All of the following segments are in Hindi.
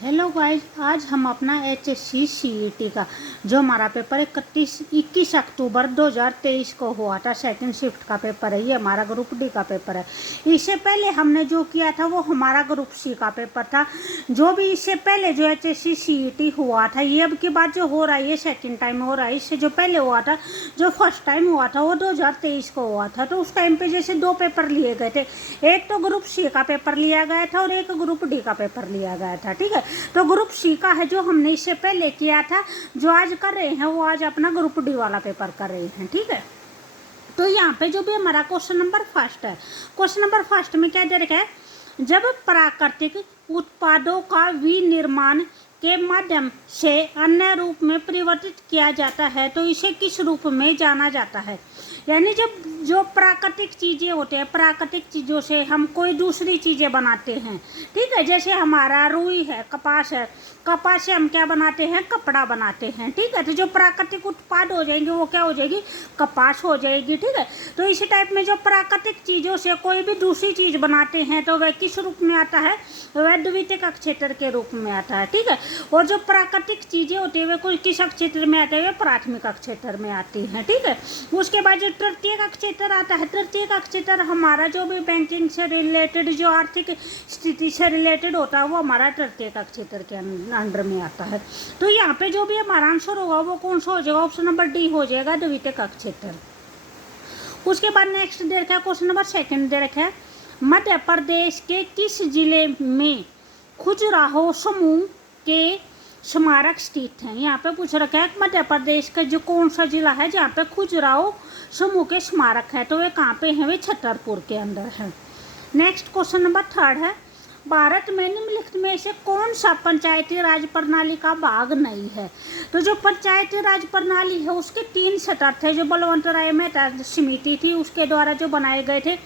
हेलो गाइस, आज हम अपना HSC CET का जो हमारा पेपर 21 अक्टूबर 2023 को हुआ था, सेकंड शिफ्ट का पेपर है। ये हमारा ग्रुप डी का पेपर है। इससे पहले हमने जो किया था वो हमारा ग्रुप सी का पेपर था। जो भी इससे पहले जो HSC CET हुआ था, ये अब की बात जो हो रहा है ये सेकेंड टाइम हो रहा है। इससे जो पहले हुआ था, जो फर्स्ट टाइम हुआ था वो 2023 को हुआ था। तो उस टाइम पे जैसे दो पेपर लिए गए थे, एक तो ग्रुप सी का पेपर लिया गया था और एक ग्रुप डी का पेपर लिया गया था। ठीक है, तो ग्रुप सी का है जो हमने इससे पहले किया था, जो आज कर रहे हैं वो आज अपना ग्रुप डी वाला पेपर कर रहे हैं। ठीक है, तो यहाँ पे जो भी हमारा क्वेश्चन नंबर फर्स्ट है, क्वेश्चन नंबर फर्स्ट में क्या दे रखा है, जब प्राकृतिक उत्पादों का विनिर्माण के माध्यम से अन्य रूप में परिवर्तित किया जाता है तो इसे किस रूप में जाना जाता है। यानी जब जो प्राकृतिक चीज़ें होते हैं, प्राकृतिक चीज़ों से हम कोई दूसरी चीज़ें बनाते हैं। ठीक है, जैसे हमारा रुई है, कपास है, कपास से हम क्या बनाते हैं, कपड़ा बनाते हैं। ठीक है, तो जो प्राकृतिक उत्पाद हो जाएंगे वो क्या हो जाएगी, कपास हो जाएगी। ठीक है, तो इसी टाइप में जो प्राकृतिक चीज़ों से कोई भी दूसरी चीज़ बनाते हैं तो वह किस रूप में आता है, वह द्वितीयक क्षेत्र के रूप में आता है। ठीक है, और जो प्राकृतिक चीज़ें होती है वे कोई किस क्षेत्र में आते हैं, प्राथमिक क्षेत्र में आती हैं। ठीक है, उसके बाद जो तृतीयक क्षेत्र आता है, तृतीयक क्षेत्र हमारा जो भी बैंकिंग से रिलेटेड, जो आर्थिक स्थिति से रिलेटेड होता है वो हमारा तृतीयक क्षेत्र के अंडर में आता है। तो यहाँ पे जो भी हमारा आंसर होगा वो कौन सा हो जाएगा, ऑप्शन नंबर डी हो जाएगा, द्वितीयक क्षेत्र। उसके बाद नेक्स्ट दे रखा है क्वेश्चन नंबर सेकंड दे रखा है, मध्य प्रदेश के किस जिले में खजुराहो समूह के स्मारक स्थित हैं। यहाँ पे पूछ रखा है मध्य प्रदेश का जो कौन सा जिला है जहाँ पे खजुराहो समूह के स्मारक है, तो वे कहाँ पे हैं, वे छतरपुर के अंदर है। नेक्स्ट क्वेश्चन नंबर थर्ड है, भारत में निम्नलिखित में से कौन सा पंचायती राज प्रणाली का भाग नहीं है। तो जो पंचायती राज प्रणाली है उसके 3 स्तर थे, जो बलवंत राय मेहता समिति थी उसके द्वारा जो बनाए गए थे।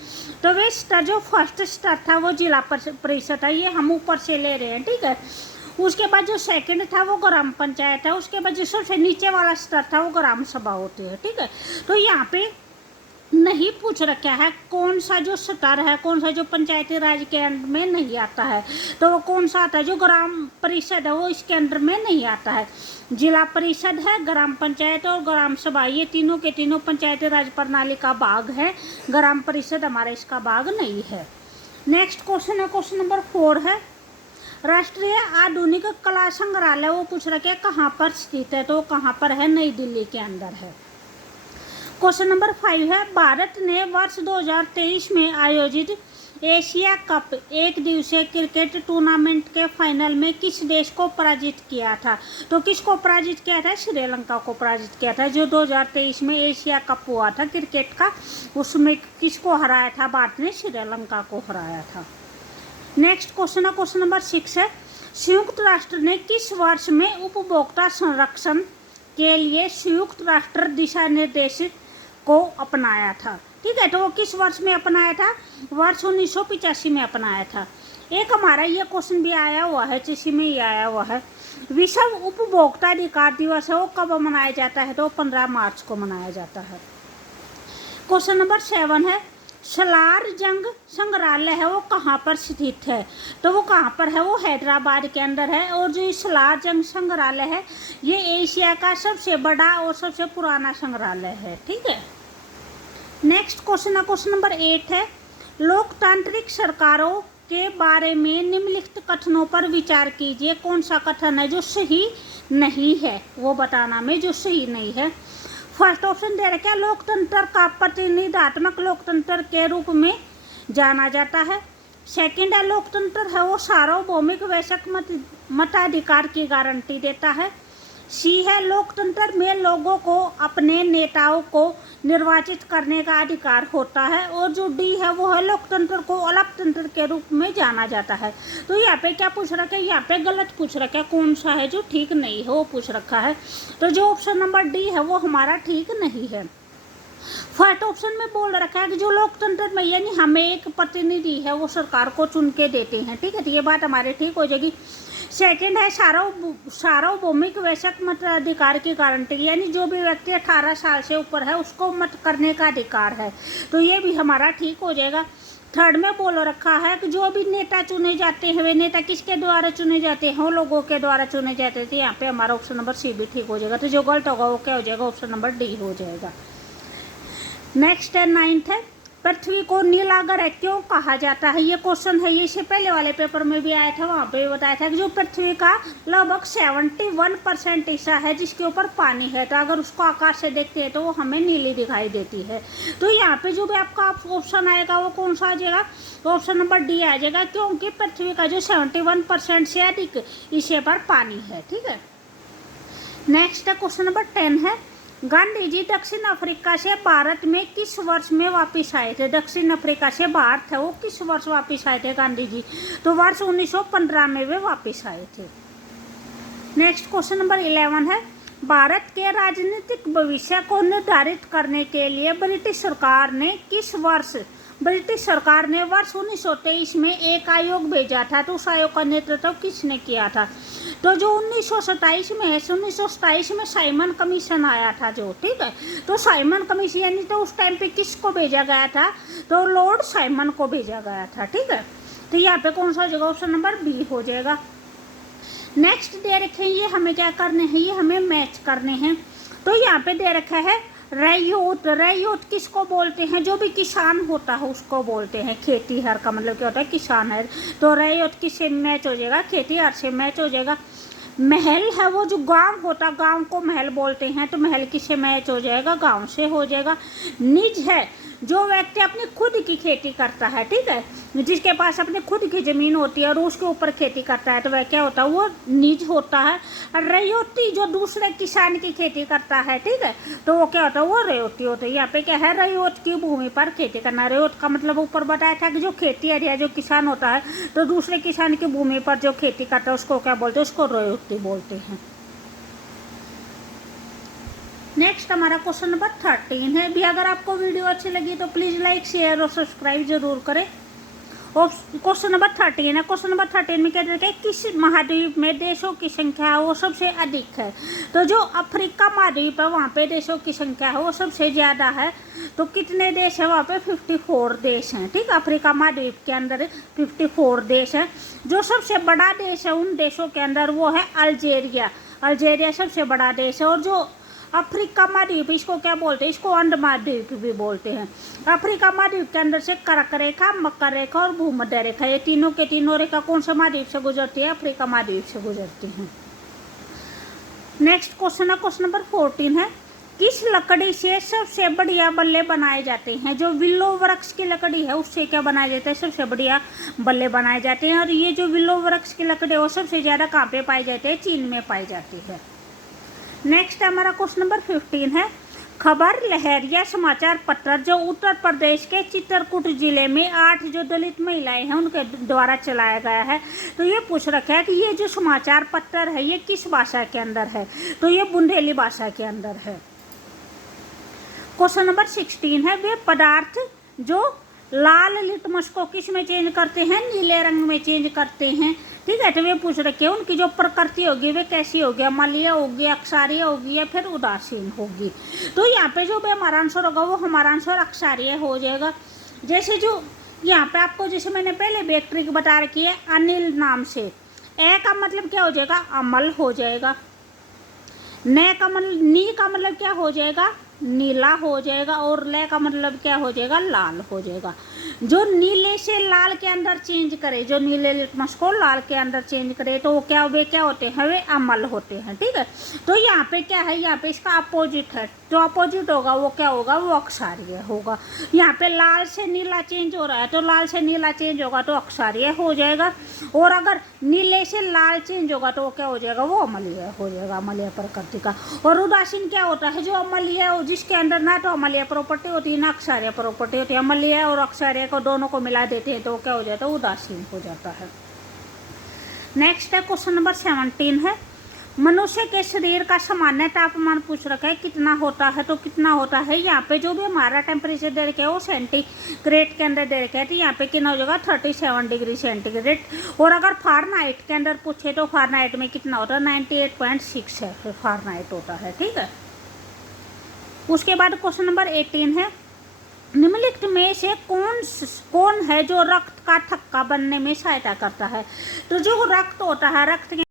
तो वे स्तर, जो फर्स्ट स्तर था वो जिला परिषद है, ये हम ऊपर से ले रहे हैं। ठीक है, उसके बाद जो सेकंड था वो ग्राम पंचायत है, उसके बाद जो सबसे नीचे वाला स्तर था वो ग्राम सभा होती है। ठीक है, तो यहाँ पे नहीं पूछ रखा है कौन सा जो स्तर है, कौन सा जो पंचायती राज के अंडर में नहीं आता है, तो वो कौन सा आता है, जो ग्राम परिषद है वो इसके अंडर में नहीं आता है। जिला परिषद है, ग्राम पंचायत और ग्राम सभा, ये तीनों के तीनों पंचायती राज प्रणाली का भाग है। ग्राम परिषद हमारा इसका भाग नहीं है। नेक्स्ट क्वेश्चन है क्वेश्चन नंबर 4 है, राष्ट्रीय आधुनिक कला संग्रहालय वो पूछ रखे है कहाँ पर स्थित है, तो कहाँ पर है, नई दिल्ली के अंदर है। क्वेश्चन नंबर 5 है, भारत ने वर्ष 2023 में आयोजित एशिया कप एक दिवसीय क्रिकेट टूर्नामेंट के फाइनल में किस देश को पराजित किया था। तो किसको पराजित किया था, श्रीलंका को पराजित किया था। जो 2023 में एशिया कप हुआ था क्रिकेट का, उसमें किसको हराया था, भारत ने श्रीलंका को हराया था। नेक्स्ट क्वेश्चन है क्वेश्चन नंबर 6 है, संयुक्त राष्ट्र ने किस वर्ष में उपभोक्ता संरक्षण के लिए संयुक्त राष्ट्र दिशा निर्देश को अपनाया था। ठीक है, तो वो किस वर्ष में अपनाया था, वर्ष 1985 में अपनाया था। एक हमारा ये क्वेश्चन भी आया हुआ है, जिसी में ये आया हुआ है, विश्व उपभोक्ता अधिकार दिवस है वो कब मनाया जाता है, तो 15 मार्च को मनाया जाता है। क्वेश्चन नंबर 7 है, सलार जंग संग्रहालय है वो कहाँ पर स्थित है, तो वो कहाँ पर है, वो हैदराबाद के अंदर है। और जो सलार जंग संग्रहालय है ये एशिया का सबसे बड़ा और सबसे पुराना संग्रहालय है। ठीक है, नेक्स्ट क्वेश्चन है क्वेश्चन नंबर 8 है, लोकतांत्रिक सरकारों के बारे में निम्नलिखित कथनों पर विचार कीजिए, कौन सा कथन है जो सही नहीं है, वो बताना में जो सही नहीं है। फर्स्ट ऑप्शन दे रखा है, लोकतंत्र का प्रतिनिधात्मक लोकतंत्र के रूप में जाना जाता है। सेकंड है, लोकतंत्र है वो सार्वभौमिक वैश्विक मताधिकार की गारंटी देता है। सी है, लोकतंत्र में लोगों को अपने नेताओं को निर्वाचित करने का अधिकार होता है। और जो डी है वो है, लोकतंत्र को अलगतंत्र के रूप में जाना जाता है। तो यहाँ पे क्या पूछ रखा है, यहाँ पे गलत पूछ रखा है, कौन सा है जो ठीक नहीं है वो पूछ रखा है। तो जो ऑप्शन नंबर डी है वो हमारा ठीक नहीं है। फर्स्ट ऑप्शन में बोल रखा है कि जो लोकतंत्र में यानी हमें एक प्रतिनिधि है वो सरकार को चुन के देते हैं। ठीक है, तो ये बात हमारी ठीक हो जाएगी। सेकंड है, सार्वभौमिक वैश्विक मताधिकार की गारंटी, यानी जो भी व्यक्ति 18 साल से ऊपर है उसको मत करने का अधिकार है, तो ये भी हमारा ठीक हो जाएगा। थर्ड में बोल रखा है कि जो भी नेता चुने जाते हैं वे नेता किसके द्वारा चुने जाते हैं, वो लोगों के द्वारा चुने जाते थे। यहाँ पे हमारा ऑप्शन नंबर सी भी ठीक हो जाएगा। तो जो गलत होगा वो क्या हो जाएगा, ऑप्शन नंबर डी हो जाएगा। नेक्स्ट है 9th है, पृथ्वी को नीला ग्रह क्यों कहा जाता है। ये क्वेश्चन है, ये इससे पहले वाले पेपर में भी आया था, वहाँ पे बताया था कि जो पृथ्वी का लगभग 71% हिस्सा है जिसके ऊपर पानी है, तो अगर उसको आकाश से देखते हैं तो वो हमें नीली दिखाई देती है। तो यहाँ पे जो भी आपका ऑप्शन आएगा वो कौन सा आ जाएगा, तो ऑप्शन नंबर डी आ जाएगा, क्योंकि पृथ्वी का जो 71% से अधिक हिस्से पर पानी है। ठीक है। नेक्स्ट है क्वेश्चन नंबर 10 है, गांधी जी दक्षिण अफ्रीका से भारत में किस वर्ष में वापस आए थे। दक्षिण अफ्रीका से भारत है वो किस वर्ष वापस आए थे गांधी जी, तो वर्ष 1915 में वे वापस आए थे। नेक्स्ट क्वेश्चन नंबर 11 है, भारत के राजनीतिक भविष्य को निर्धारित करने के लिए ब्रिटिश सरकार ने वर्ष 1923 में एक आयोग भेजा था, तो उस आयोग का नेतृत्व किसने किया था, तो जो 1927 में है, 1927 में साइमन कमीशन आया था जो। ठीक है। तो साइमन कमीशन यानी तो उस टाइम पे किसको भेजा गया था, तो लॉर्ड साइमन को भेजा गया था। ठीक है। तो यहाँ पे कौन सा हो जाएगा, ऑप्शन नंबर बी हो जाएगा। नेक्स्ट दे रखे हैं, ये हमें क्या करने हैं, ये हमें मैच करने हैं। तो यहाँ पे दे रखा है रैयत। रैयत किसको बोलते हैं, जो भी किसान होता है उसको बोलते हैं। खेतीहर का मतलब क्या होता है, किसान है। तो रैयत किससे मैच हो जाएगा, खेतीहर से मैच हो जाएगा। महल है वो जो गांव होता, गांव को महल बोलते हैं, तो महल किससे मैच हो जाएगा, गांव से हो जाएगा। निज है जो व्यक्ति अपनी खुद की खेती करता है। ठीक है। जिसके पास अपनी खुद की जमीन होती है और उसके ऊपर खेती करता है, तो वह क्या होता है, वो निज होता है। और रैयती जो दूसरे किसान की खेती करता है, ठीक है, तो वो क्या होता है, वो रैयती होता है। यहाँ पे क्या है, रैयत की भूमि पर खेती करना। रैयत का मतलब ऊपर बताया था कि जो खेती एरिया जो किसान होता है, तो दूसरे किसान की भूमि पर जो खेती करता है उसको क्या बोलते हैं, उसको रैयती बोलते हैं। नेक्स्ट हमारा क्वेश्चन नंबर 13 है। भी अगर आपको वीडियो अच्छी लगी तो प्लीज़ लाइक शेयर और सब्सक्राइब जरूर करें। और क्वेश्चन नंबर 13 है। क्वेश्चन नंबर 13 में क्या कहते हैं, किस महाद्वीप में देशों की संख्या है वो सबसे अधिक है। तो जो अफ्रीका महाद्वीप है वहाँ पे देशों की संख्या है वो सबसे ज़्यादा है। तो कितने देश है वहाँ पे, 54 देश हैं। ठीक है। अफ्रीका महाद्वीप के अंदर 54 देश है। जो सबसे बड़ा देश है उन देशों के अंदर वो है अल्जेरिया। अल्जेरिया सबसे बड़ा देश है। और जो अफ्रीका महाद्वीप इसको क्या बोलते हैं, इसको अंडमान द्वीप भी बोलते हैं। अफ्रीका महाद्वीप के अंदर से कर्क रेखा, मकर रेखा और भूमध्य रेखा, ये तीनों के तीनों रेखा कौन सा महाद्वीप से गुजरती है, अफ्रीका महाद्वीप से गुजरती हैं। नेक्स्ट क्वेश्चन है क्वेश्चन नंबर 14 है, किस लकड़ी से सबसे बढ़िया बल्ले बनाए जाते हैं। जो विल्लो वृक्ष की लकड़ी है उससे क्या बनाया जाता है, सबसे बढ़िया बल्ले बनाए जाते हैं। और ये जो विल्लो वृक्ष की लकड़ी है वो सबसे ज़्यादा कहाँ पे पाई जाती है, चीन में पाई जाती है। नेक्स्ट हमारा क्वेश्चन नंबर 15 है, खबर लहर या समाचार पत्र जो उत्तर प्रदेश के चित्रकूट जिले में 8 जो दलित महिलाएं हैं उनके द्वारा चलाया गया है। तो ये पूछ रखा है कि ये जो समाचार पत्र है ये किस भाषा के अंदर है, तो ये बुंदेली भाषा के अंदर है। क्वेश्चन नंबर 16 है, वे पदार्थ जो लाल लिटमस को किस में चेंज करते हैं, नीले रंग में चेंज करते हैं। ठीक है। तो वे पूछ रखे हैं उनकी जो प्रकृति होगी वे कैसी होगी, अम्लीय होगी, अक्षारीय होगी या फिर उदासीन होगी। तो यहाँ पे जो भी हमारा आंसर होगा वो हमारा आंसर अक्षारीय हो जाएगा। जैसे जो यहाँ पे आपको जैसे मैंने पहले भी एक ट्रिक बता रखी है, अनिल नाम से ए का मतलब क्या हो जाएगा, अमल हो जाएगा। न का मतलब, नी का मतलब क्या हो जाएगा, नीला हो जाएगा। और ले का मतलब क्या हो जाएगा, लाल हो जाएगा। जो नीले से लाल के अंदर चेंज करे, जो नीले लिटमस को लाल के अंदर चेंज करे, तो वो क्या होते हैं, वे अमल होते हैं। ठीक है। तो यहाँ पे क्या है, यहाँ पे इसका अपोजिट है। जो अपोजिट होगा वो क्या होगा, वो अक्षारीय होगा। यहाँ पे लाल से नीला चेंज हो रहा है तो लाल से नीला चेंज होगा तो अक्षारीय हो जाएगा। और अगर नीले से लाल चेंज होगा तो वो क्या हो जाएगा, वो अम्लीय हो जाएगा, अम्लीय प्रकृति का। और उदासीन क्या होता है, जो अम्लीय हो जिसके अंदर ना तो अम्लीय प्रॉपर्टी होती है ना अक्षारीय प्रॉपर्टी होती है। अम्लीय और अक्षारीय को दोनों को मिला देते हैं तो क्या हो जाता है, उदासीन हो जाता है। नेक्स्ट है क्वेश्चन नंबर 17 है, मनुष्य के शरीर का सामान्य तापमान पूछ रखा है कितना होता है। तो कितना होता है, यहाँ पे जो भी हमारा टेम्परेचर दे रखा है वो सेंटीग्रेड के अंदर दे रखा है। तो यहाँ पे कितना हो जाएगा, 37 डिग्री सेंटीग्रेड। और अगर फारेनहाइट के अंदर पूछे तो फारेनहाइट में कितना होता है, 98.6 है फारेनहाइट होता है। ठीक है। उसके बाद क्वेश्चन नंबर 18 है, निम्नलिखित में से कौन है जो रक्त का थक्का बनने में सहायता करता है? तो जो रक्त होता है, रक्त के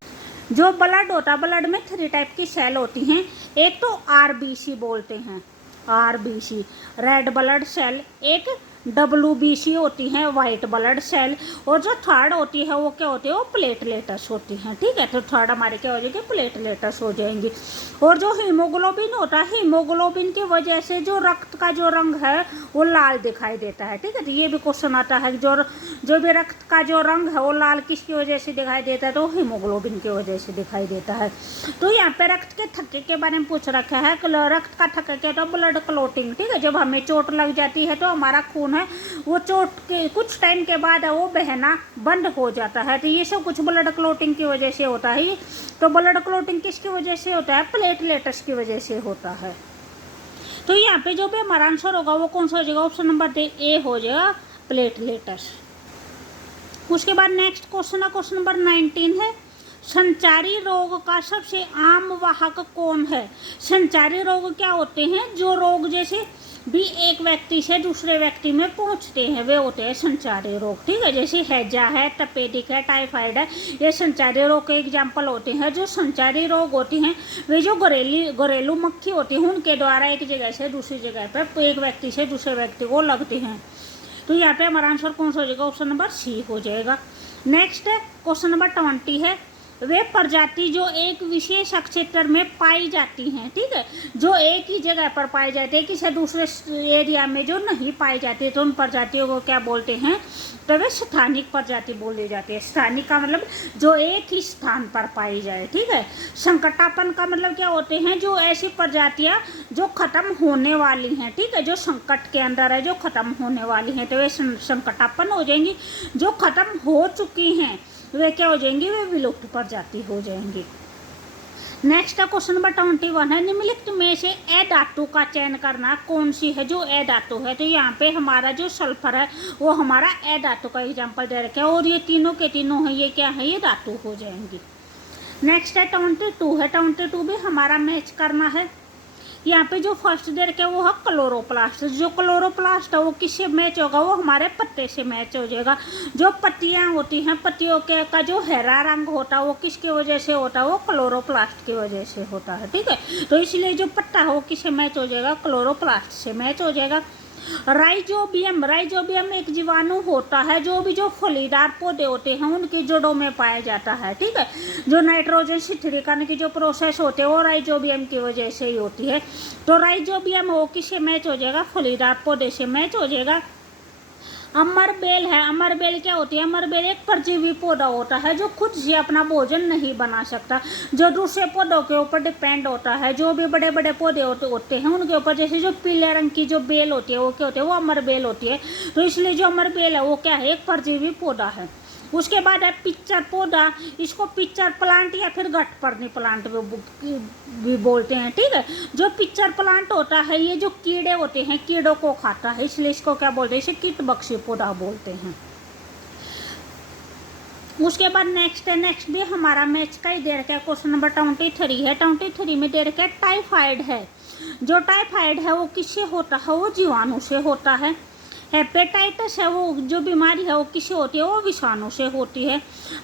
जो ब्लड होता है, ब्लड में 3 टाइप की सेल होती हैं। एक तो आरबीसी बोलते हैं, आरबीसी रेड ब्लड सेल, एक डब्ल्यूबीसी होती है वाइट ब्लड सेल, और जो थर्ड होती है वो क्या होती है, वो प्लेटलेटस होती हैं। ठीक है, तो थर्ड हमारे क्या हो जाएगी, प्लेटलेटस हो जाएंगी। और जो हीमोग्लोबिन होता है, हीमोग्लोबिन की वजह से जो रक्त का जो रंग है वो लाल दिखाई देता है। ठीक है, तो ये भी क्वेश्चन आता है जो भी रक्त का जो रंग है वो लाल किसकी वजह से दिखाई देता है, तो हीमोग्लोबिन की वजह से दिखाई देता है। तो यहाँ पे रक्त के थक्के के बारे में पूछ रखा है। रक्त का थक्का क्या होता है, ब्लड क्लोटिंग। ठीक है, जब हमें चोट लग जाती है तो हमारा खून है वो चोट के कुछ टाइम के बाद वो बहना बंद हो जाता है। तो ये सब कुछ ब्लड क्लोटिंग की वजह से होता है। तो ब्लड क्लोटिंग किसकी वजह से होता है, प्लेटलेट्स की वजह से होता है। तो यहाँ पे जो भी हमारा आंसर होगा वो कौन सा हो जाएगा, ऑप्शन नंबर ए हो जाएगा, प्लेटलेट्स। उसके बाद नेक्स्ट क्वेश्चन है, क्वेश्चन नंबर 19 है, संचारी रोग का सबसे आम वाहक कौन है? संचारी रोग क्या होते हैं, जो रोग जैसे भी एक व्यक्ति से दूसरे व्यक्ति में पहुंचते हैं वे होते हैं संचारी रोग। ठीक है, जैसे हैजा है, तपेदिक है, टाइफाइड है, ये संचारी रोग के एग्जाम्पल होते हैं। जो संचारी रोग होती हैं वे जो घरेलू मक्खी होती हैं उनके द्वारा एक जगह से दूसरी जगह पर एक व्यक्ति से दूसरे व्यक्ति को लगते हैं। तो यहाँ पे हमारा आंसर कौन सा हो जाएगा, ऑप्शन नंबर सी हो जाएगा। नेक्स्ट है क्वेश्चन नंबर 20 है, वे प्रजाति जो एक विशेष क्षेत्र में पाई जाती हैं। ठीक है, जो एक ही जगह पर पाई जाती है, किसी दूसरे एरिया में जो नहीं पाई जाती है, तो उन प्रजातियों को क्या बोलते हैं, तो वे स्थानिक प्रजाति बोली जाती है। स्थानिक का मतलब जो एक ही स्थान पर पाई जाए। ठीक है, संकटापन का मतलब क्या होते हैं, जो ऐसी प्रजातियां जो खत्म होने वाली हैं। ठीक है, जो संकट के अंदर है, जो खत्म होने वाली हैं, तो वे संकटापन हो जाएंगी। जो खत्म हो चुकी हैं वे क्या हो जाएंगी, वे विलुप्त प्रजाति हो जाएंगी। नेक्स्ट है क्वेश्चन नंबर 21 है, निम्नलिखित में से ए धातु का चयन करना, कौन सी है जो ए धातु है? तो यहाँ पे हमारा जो सल्फर है वो हमारा ए धातु का एग्जाम्पल दे रखा है, और ये तीनों के तीनों है ये क्या है, ये धातु हो जाएंगी। नेक्स्ट है 22 है, 22 भी हमारा मैच करना है। यहाँ पे जो फर्स्ट दे रखा है वो है क्लोरोप्लास्ट। जो क्लोरोप्लास्ट है वो किससे मैच होगा, वो हमारे पत्ते से मैच हो जाएगा। जो पत्तियाँ होती हैं, पत्तियों के का जो हरा रंग होता है वो किसकी वजह से होता है, वो क्लोरोप्लास्ट की वजह से होता है। ठीक है, तो इसलिए जो पत्ता है वो किससे मैच हो जाएगा, क्लोरोप्लास्ट से मैच हो जाएगा। राइजोबियम, राइजोबियम एक जीवाणु होता है जो भी जो फलीदार पौधे होते हैं उनकी जड़ों में पाया जाता है। ठीक है, जो नाइट्रोजन स्थिरीकरण की जो प्रोसेस होते हैं वो राइजोबियम की वजह से ही होती है। तो राइजोबियम वो किससे मैच हो जाएगा, फलीदार पौधे से मैच हो जाएगा। अमरबेल है, अमरबेल क्या होती है, अमरबेल एक परजीवी पौधा होता है जो खुद से अपना भोजन नहीं बना सकता, जो दूसरे पौधों के ऊपर डिपेंड होता है। जो भी बड़े बड़े पौधे होते हैं उनके ऊपर, जैसे जो पीले रंग की जो बेल होती है वो क्या होती है, वो अमरबेल होती है। तो इसलिए जो अमरबेल है वो क्या है, एक परजीवी पौधा है। उसके बाद है पिक्चर पौधा, इसको पिक्चर प्लांट या फिर गठपर्णी प्लांट भी बोलते हैं। ठीक है, जो पिक्चर प्लांट होता है ये जो कीड़े होते हैं कीड़ों को खाता है, इसलिए इसको क्या बोलते हैं, इसे कीटभक्षी पौधा बोलते हैं। उसके बाद नेक्स्ट है, नेक्स्ट भी हमारा मैच का ही दे रखा है, क्वेश्चन नंबर 23 है। 23 में दे रखा है टाइफाइड है। जो टाइफाइड है वो किससे होता है, वो जीवाणु से होता है। हेपेटाइटिस है वो जो बीमारी है वो किससे होती है, वो विषाणु से होती है।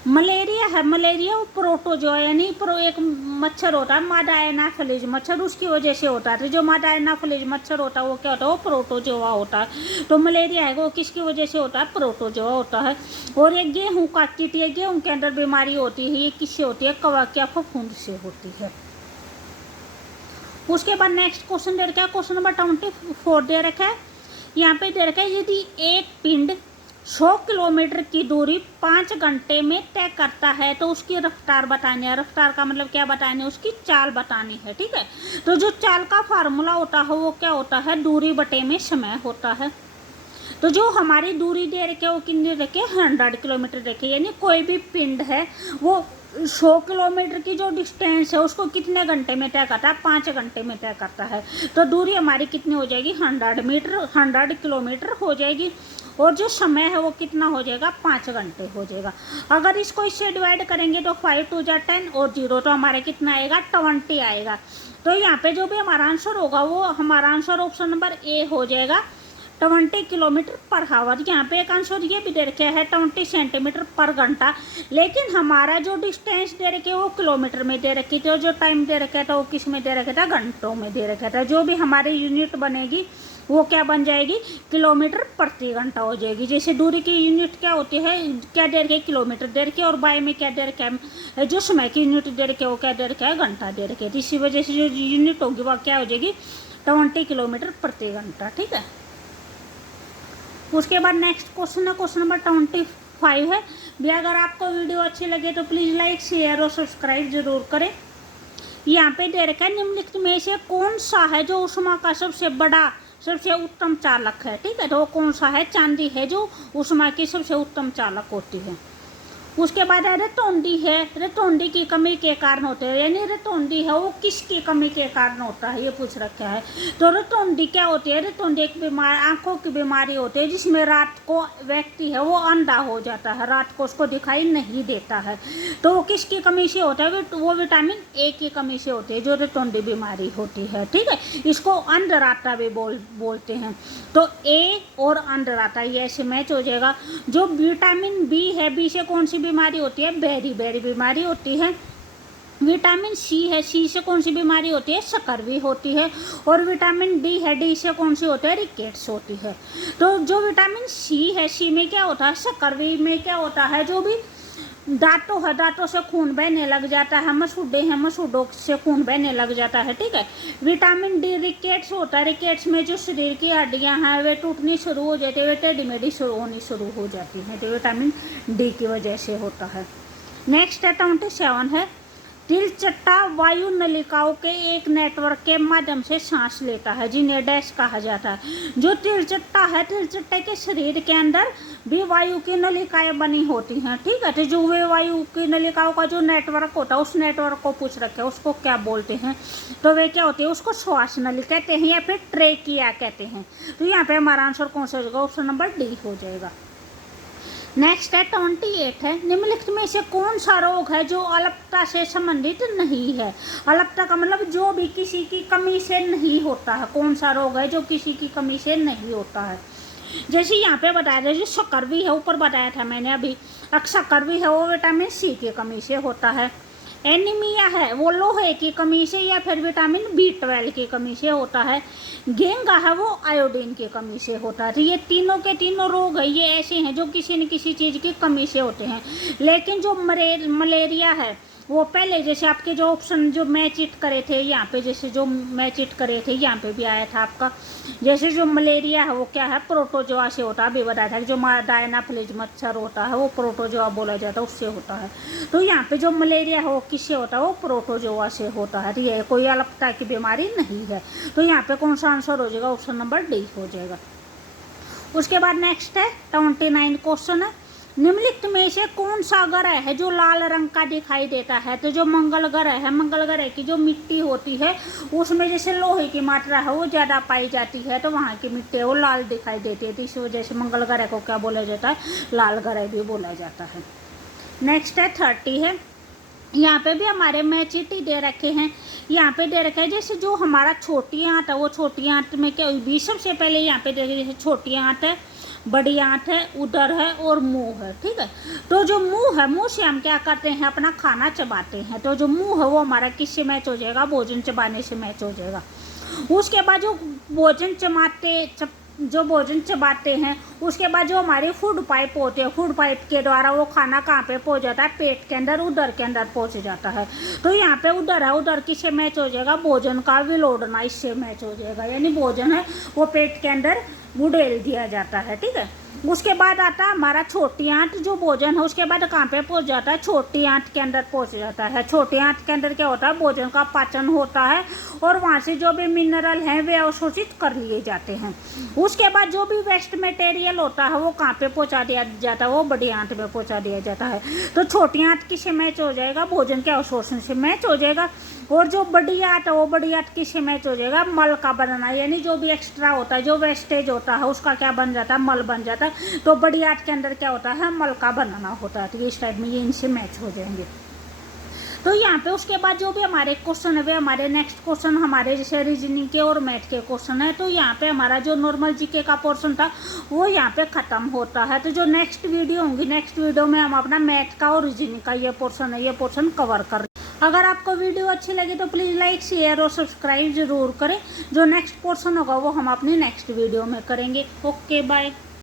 मलेरिया है, मलेरिया वो प्रोटोजोआ यानी एक मच्छर होता है, मादा एनाफिलीज मच्छर, उसकी वजह से होता है। तो जो मादा एनाफिलीज मच्छर होता है वो क्या होता है, वो प्रोटोजोआ होता है। तो मलेरिया है वो किसकी वजह से होता है, प्रोटोजोआ होता है। और ये गेहूँ का कीट, ये गेहूँ के अंदर बीमारी होती है, ये किससे होती है, कवक या फफूंद से होती है। उसके बाद नेक्स्ट क्वेश्चन दे रखा है, क्वेश्चन नंबर 24 दे रखा है। यहाँ पे दे रखा है, यदि एक पिंड 100 किलोमीटर की दूरी 5 घंटे में तय करता है तो उसकी रफ्तार बतानी है। रफ्तार का मतलब क्या बतानी है, उसकी चाल बतानी है। ठीक है, तो जो चाल का फार्मूला होता है वो क्या होता है, दूरी बटे में समय होता है। तो जो हमारी दूरी दे रखी है वो कितनी रखी है, 100 किलोमीटर रखी है। यानी कोई भी पिंड है वो 100 किलोमीटर की जो डिस्टेंस है उसको कितने घंटे में तय करता है, 5 घंटे में तय करता है। तो दूरी हमारी कितनी हो जाएगी, 100 किलोमीटर हो जाएगी। और जो समय है वो कितना हो जाएगा, 5 घंटे हो जाएगा। अगर इसको इससे डिवाइड करेंगे तो 5 2 जा 10 और 0 तो हमारे कितना आएगा, 20 आएगा। तो यहाँ पे जो भी हमारा आंसर होगा वो हमारा आंसर ऑप्शन नंबर ए हो जाएगा, 20 किलोमीटर पर हावर। यहाँ पे एक आंसर ये भी दे रखा है 20 सेंटीमीटर पर घंटा, लेकिन हमारा जो डिस्टेंस दे रखे वो किलोमीटर में दे रखी थी, और जो टाइम दे रखा था वो किस में दे रखा था, घंटों में दे रखा था। जो भी हमारी यूनिट बनेगी वो क्या बन जाएगी, किलोमीटर प्रति घंटा हो जाएगी। जैसे दूरी की यूनिट क्या होती है, क्या दे रखे, किलोमीटर दे रखे, और बाय में क्या दे रखा है, जो समय की यूनिट दे रखे वो क्या दे रखा है, घंटा दे रखे। तो इसी वजह से जो यूनिट होगी वह क्या हो जाएगी, 20 किलोमीटर प्रति घंटा। ठीक है, उसके बाद नेक्स्ट क्वेश्चन है क्वेश्चन नंबर 25 है। भी अगर आपको वीडियो अच्छी लगे तो प्लीज़ लाइक शेयर और सब्सक्राइब जरूर करें। यहाँ पे दे रखा है निम्नलिखित में से कौन सा है जो ऊष्मा का सबसे बड़ा सबसे उत्तम चालक है। ठीक है, तो वो कौन सा है, चांदी है जो ऊष्मा की सबसे उत्तम चालक होती है। उसके बाद है रेतोंडी है, रेतोंडी की कमी के कारण होते हैं, यानी रेतोंडी है वो किसकी कमी के कारण होता है, ये पूछ रखा है। तो रेतोंडी क्या होती है, रेतोंडी एक बीमारी, आंखों की बीमारी होती है जिसमें रात को व्यक्ति है वो अंधा हो जाता है, रात को उसको दिखाई नहीं देता है। तो वो किसकी कमी से होता है, वो विटामिन ए की कमी से होती है जो रेतोंडी बीमारी होती है। ठीक है, इसको अंधराता भी बोलते हैं। तो ए और अंधराता ये ऐसे मैच हो जाएगा। जो विटामिन बी है, बी से कौन सी बीमारी होती है, बेरी बीमारी होती है। विटामिन सी है, सी से कौन सी बीमारी होती है, सकरवी होती है। और विटामिन डी है, डी से कौन सी होती है, रिकेट्स होती है। तो जो विटामिन सी है, सी में क्या होता है, सकरवी में क्या होता है, जो भी दांतों है, दांतों से खून बहने लग जाता है, मसूड़े हैं, मसूड़ों से खून बहने लग जाता है। ठीक है, विटामिन डी रिकेट्स होता है, रिकेट्स में जो शरीर की हड्डियां हैं वे टूटनी शुरू हो जाती है, वे टेढ़ी मेढ़ी होनी शुरू हो जाती हैं, तो विटामिन डी की वजह से होता है। नेक्स्ट है 27 है, तिलचट्टा वायु नलिकाओं के एक नेटवर्क के माध्यम से सांस लेता है जिन्हें डैश कहा जाता है। जो तिलचट्टा है, तिलचट्टे के शरीर के अंदर भी वायु की नलिकाएं बनी होती हैं। ठीक है, तो जो वे वायु की नलिकाओं का जो नेटवर्क होता है उस नेटवर्क को पूछ रखे हैं, उसको क्या बोलते हैं, तो वे क्या होते हैं, उसको श्वास नली कहते हैं या फिर ट्रेकिया कहते हैं। तो यहाँ पे हमारा आंसर कौन सा हो जाएगा, ऑप्शन नंबर डी हो जाएगा। नेक्स्ट है 28 है, निम्नलिखित में से कौन सा रोग है जो अल्पता से संबंधित नहीं है। अल्पता का मतलब जो भी किसी की कमी से नहीं होता है, कौन सा रोग है जो किसी की कमी से नहीं होता है। जैसे यहाँ पे बताया था, जो सकरवी है ऊपर बताया था मैंने अभी, सकरवी है वो विटामिन सी की कमी से होता है। एनीमिया है वो लोहे की कमी से या फिर विटामिन B12 की कमी से होता है। घेंगा है वो आयोडीन की कमी से होता है। तो ये तीनों के तीनों रोग है ये ऐसे हैं जो किसी न किसी चीज़ की कमी से होते हैं। लेकिन जो मलेरिया है वो पहले जैसे आपके जो ऑप्शन जो मैं चिट करे थे यहाँ पे, जैसे जो मैं चिट करे थे यहाँ पे भी आया था आपका, जैसे जो मलेरिया है वो क्या है, प्रोटोजोआ से होता है। अभी बताया था कि जो डायनाफ्लिज मच्छर होता है वो प्रोटोजोआ बोला जाता है, उससे होता है। तो यहाँ पे जो मलेरिया है वो किससे होता है, वो प्रोटोजोआ से होता है। तो ये कोई अल्पता की बीमारी नहीं है। तो यहाँ पे कौन सा आंसर हो जाएगा, ऑप्शन नंबर डी हो जाएगा। उसके बाद नेक्स्ट है 29 क्वेश्चन है, निम्नलिखित में से कौन सा ग्रह है जो लाल रंग का दिखाई देता है। तो जो मंगल ग्रह है, मंगल ग्रह की जो मिट्टी होती है उसमें जैसे लोहे की मात्रा है वो ज़्यादा पाई जाती है, तो वहाँ की मिट्टी है वो लाल दिखाई देती है। तो इस वजह से मंगल ग्रह को क्या बोला जाता है, लाल ग्रह भी बोला जाता है। नेक्स्ट है 30 है, यहाँ पे भी हमारे में चीटी दे रखे हैं। यहाँ पे दे रखा है जैसे जो हमारा छोटी आंत है, वो छोटी आंत में क्या हुई, सबसे पहले यहाँ पे देखे जैसे छोटी आंत है, बड़ी आंत है, उदर है और मुंह है। ठीक है, तो जो मुंह है, मुंह से हम क्या करते हैं, अपना खाना चबाते हैं। तो जो मुंह है वो हमारा किससे मैच हो जाएगा, भोजन चबाने से मैच हो जाएगा। उसके बाद जो भोजन चबाते हैं, उसके बाद जो हमारी फूड पाइप होती है, फूड पाइप के द्वारा वो खाना कहाँ पे पहुँच जाता है, पेट के अंदर, उदर के अंदर पहुँच जाता है। तो यहाँ पे उदर है, उदर किससे मैच हो जाएगा, भोजन का विलोड़ना, इससे मैच हो जाएगा। यानी भोजन है वो पेट के अंदर उड़ेल दिया जाता है। ठीक है, उसके बाद आता है हमारा छोटी आंत, जो भोजन है उसके बाद कहाँ पे पहुँच जाता है, छोटी आंत के अंदर पहुँच जाता है। छोटी आंत के अंदर क्या होता है, भोजन का पाचन होता है और वहाँ से जो भी मिनरल हैं वे अवशोषित कर लिए जाते हैं। उसके बाद जो भी वेस्ट मटेरियल होता है वो कहाँ पे पहुँचा दिया जाता है, वो बड़ी आंत में पहुँचा दिया जाता है। तो छोटी आंत किससे मैच हो जाएगा, भोजन के अवशोषण से मैच हो जाएगा। और जो बड़ी आंत है वो बड़ी आंत किससे मैच हो जाएगा, मल का बनना, यानी जो भी एक्स्ट्रा होता है, जो वेस्टेज होता है उसका क्या बन जाता है, मल बन जाता है। तो बड़ी आंत के अंदर क्या होता है, मल का बनना होता है। तो इस टाइप में ये इनसे मैच हो जाएंगे। तो यहाँ पे उसके बाद जो भी हमारे क्वेश्चन है वे हमारे नेक्स्ट क्वेश्चन हमारे जैसे रीजनिंग के और मैथ के क्वेश्चन है। तो यहाँ पे हमारा जो नॉर्मल जीके का पोर्शन था वो यहाँ पे ख़त्म होता है। तो जो नेक्स्ट वीडियो होंगी, नेक्स्ट वीडियो में हम अपना मैथ का और रीजनिंग का ये पोर्शन है, ये पोर्शन कवर कर। अगर आपको वीडियो अच्छी लगी तो प्लीज़ लाइक, शेयर और सब्सक्राइब जरूर करें। जो नेक्स्ट पोर्शन होगा वो हम अपनी नेक्स्ट वीडियो में करेंगे। Okay bye.